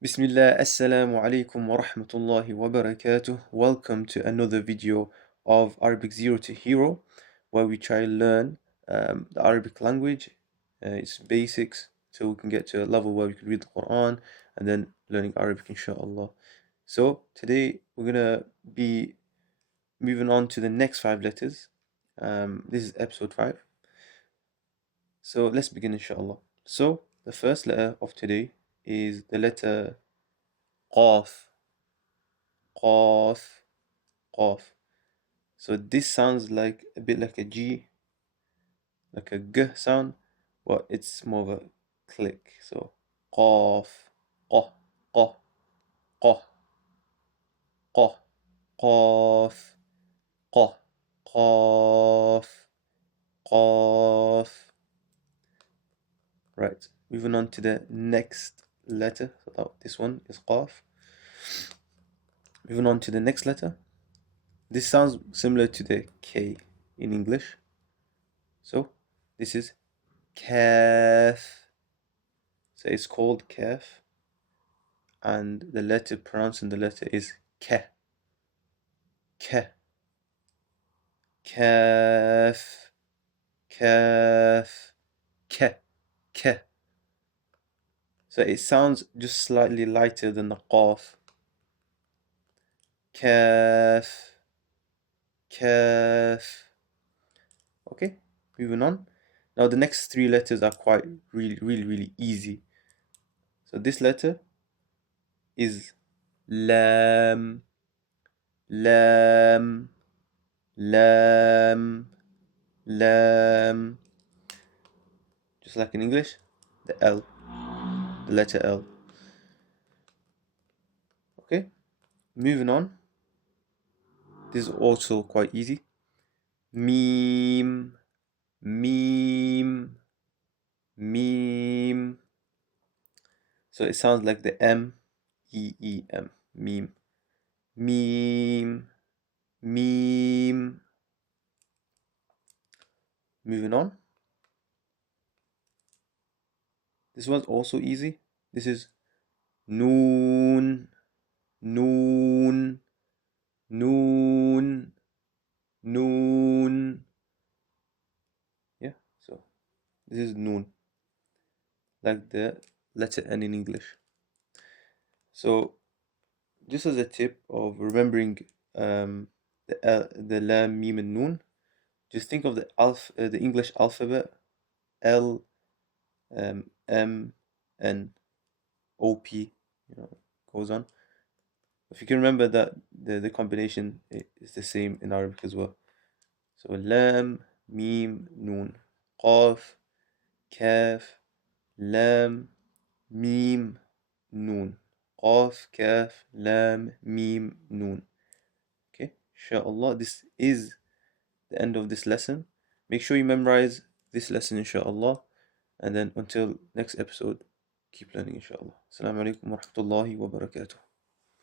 Bismillah, Assalamu alaikum wa rahmatullahi wa barakatuh. Welcome to another video of Arabic Zero to Hero, where we try to learn the Arabic language, its basics, so we can get to a level where we can read the Quran and then learning Arabic, inshallah. So today we're gonna be moving on to the next 5 letters. This is episode 5. So let's begin, inshallah. So the first letter of today is the letter Qaf. Qaf, Qaf. So this sounds like a bit like a G, like a G sound, but it's more of a click. So Qaf, Qah, Qah, Qah, Qah, Qaf, Qah, Qaf, Qaf. Right, moving on to the next letter. So this one is Qaf. Moving on to the next letter. This sounds similar to the K in English. So this is Kaaf. So it's called Kaaf, and the letter pronouncing the letter is Ka. Ka. Kaaf. Kaaf. Ka. Ka. So it sounds just slightly lighter than the Qaf. Kaaf. Kaaf. Okay, moving on. Now the next 3 letters are quite really easy. So this letter is Laam, Laam, Laam, Laam. Just like in English, the L, the letter L. Okay, moving on. This is also quite easy. Meem, Meem, Meem. So it sounds like the M, E-E-M, Meem, Meem, Meem. Moving on. This one's also easy. This is Noon, Noon, Noon, Noon. Yeah, so this is Noon, like the letter N in English. So just as a tip of remembering the Lam, Meem and Noon, just think of the English alphabet: L, M, N, O, P. Goes on. If you can remember that the combination is the same in Arabic as well. So Lam, Meem, Noon, Qaf, Kaf, Lam, Meem, Noon. Qaf, Kaf, Lam, Meem, Noon. Okay, inshallah, this is the end of this lesson. Make sure you memorize this lesson, inshallah, and then until next episode, keep learning, inshallah. Assalamu alaikum wa rahmatullahi wa barakatuh.